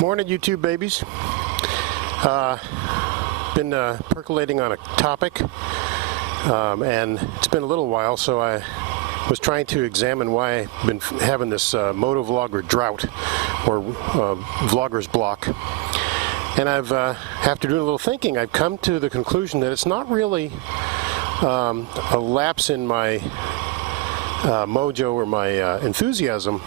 Morning, YouTube babies. Been percolating on a topic, and it's been a little while, so I was trying to examine why I've been having this motovlogger drought, or vlogger's block. And after doing a little thinking, I've come to the conclusion that it's not really a lapse in my mojo or my enthusiasm,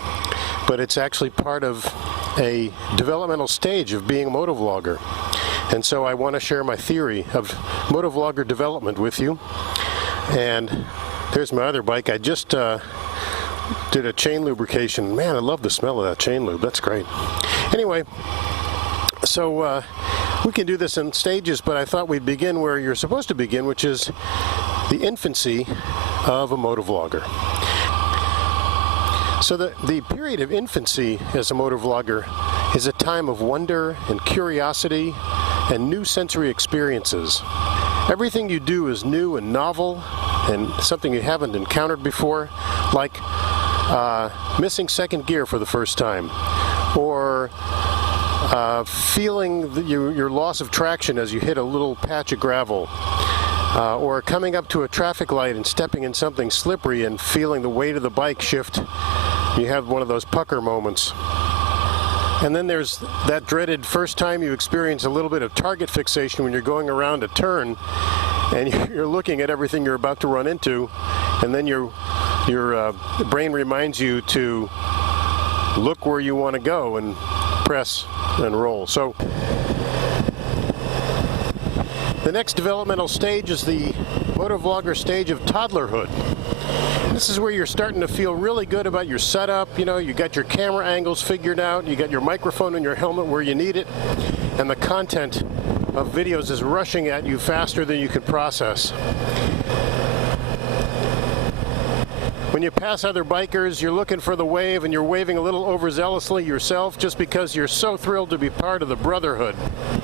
but it's actually part of a developmental stage of being a motovlogger. And so I want to share my theory of motovlogger development with you. And there's my other bike. I just did a chain lubrication. Man, I love the smell of that chain lube. That's great. Anyway, so we can do this in stages, but I thought we'd begin where you're supposed to begin, which is the infancy of a motovlogger. So the period of infancy as a motovlogger is a time of wonder and curiosity and new sensory experiences. Everything you do is new and novel and something you haven't encountered before, like missing second gear for the first time, or feeling your loss of traction as you hit a little patch of gravel, or coming up to a traffic light and stepping in something slippery and feeling the weight of the bike shift. You have one of those pucker moments. And then there's that dreaded first time you experience a little bit of target fixation when you're going around a turn and you're looking at everything you're about to run into, and then your brain reminds you to look where you want to go and press and roll. So the next developmental stage is the motovlogger stage of toddlerhood. This is where you're starting to feel really good about your setup. You know, you got your camera angles figured out, you got your microphone in your helmet where you need it, and the content of videos is rushing at you faster than you can process. When you pass other bikers, you're looking for the wave, and you're waving a little overzealously yourself just because you're so thrilled to be part of the brotherhood.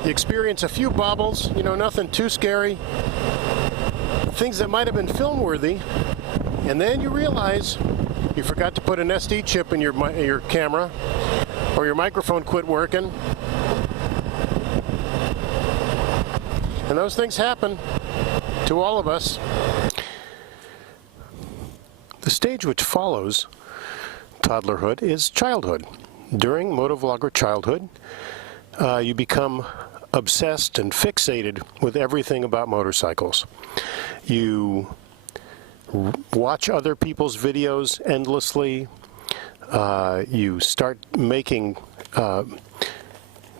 You experience a few bobbles, you know, nothing too scary, things that might have been film-worthy, and then you realize you forgot to put an SD chip in your camera, or your microphone quit working. And those things happen to all of us. The stage which follows toddlerhood is childhood. During motovlogger childhood, you become obsessed and fixated with everything about motorcycles. You watch other people's videos endlessly. You start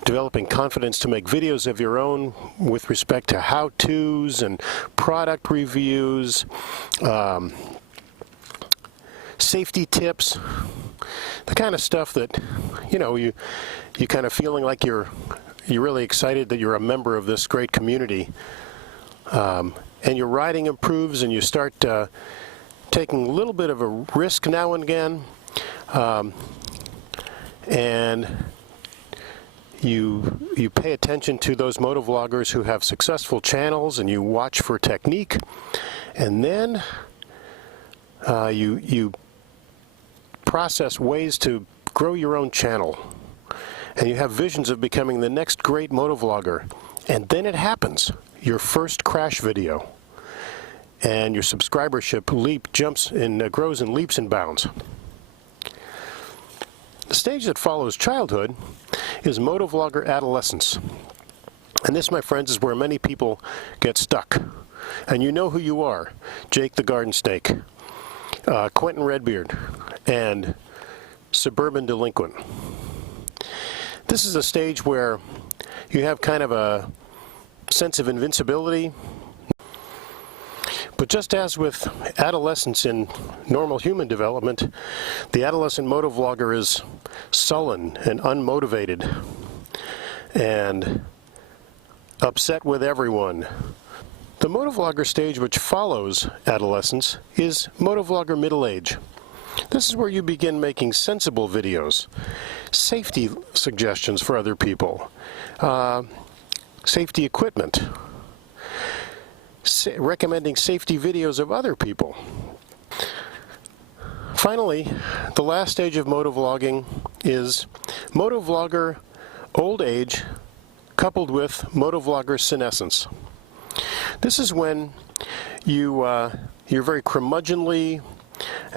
developing confidence to make videos of your own with respect to how-tos and product reviews, safety tips, the kind of stuff that, you know, you kind of feeling like you're really excited that you're a member of this great community. And your riding improves, and you start taking a little bit of a risk now and again, and you pay attention to those motovloggers who have successful channels, and you watch for technique, and then you process ways to grow your own channel, and you have visions of becoming the next great motovlogger. And then it happens, your first crash video, and your subscribership grows in leaps and bounds. The stage that follows childhood is motovlogger adolescence. And this, my friends, is where many people get stuck. And you know who you are: Jake the Garden Snake, Quentin Redbeard, and Suburban Delinquent. This is a stage where you have kind of a sense of invincibility. But just as with adolescence in normal human development, the adolescent motovlogger is sullen and unmotivated and upset with everyone. The motovlogger stage which follows adolescence is motovlogger middle age. This is where you begin making sensible videos, safety suggestions for other people, safety equipment, recommending safety videos of other people. Finally, the last stage of motovlogging is motovlogger old age coupled with motovlogger senescence. This is when you're very curmudgeonly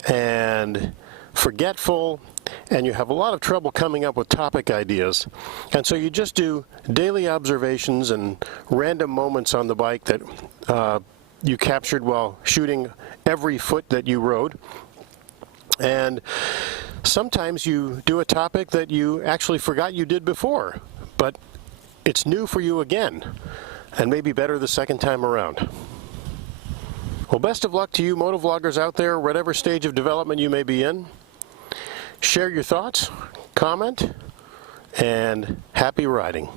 and forgetful, and you have a lot of trouble coming up with topic ideas, and so you just do daily observations and random moments on the bike that you captured while shooting every foot that you rode. And sometimes you do a topic that you actually forgot you did before, but it's new for you again, and maybe better the second time around. Well, best of luck to you motovloggers out there, whatever stage of development you may be in. Share your thoughts, comment, and happy riding.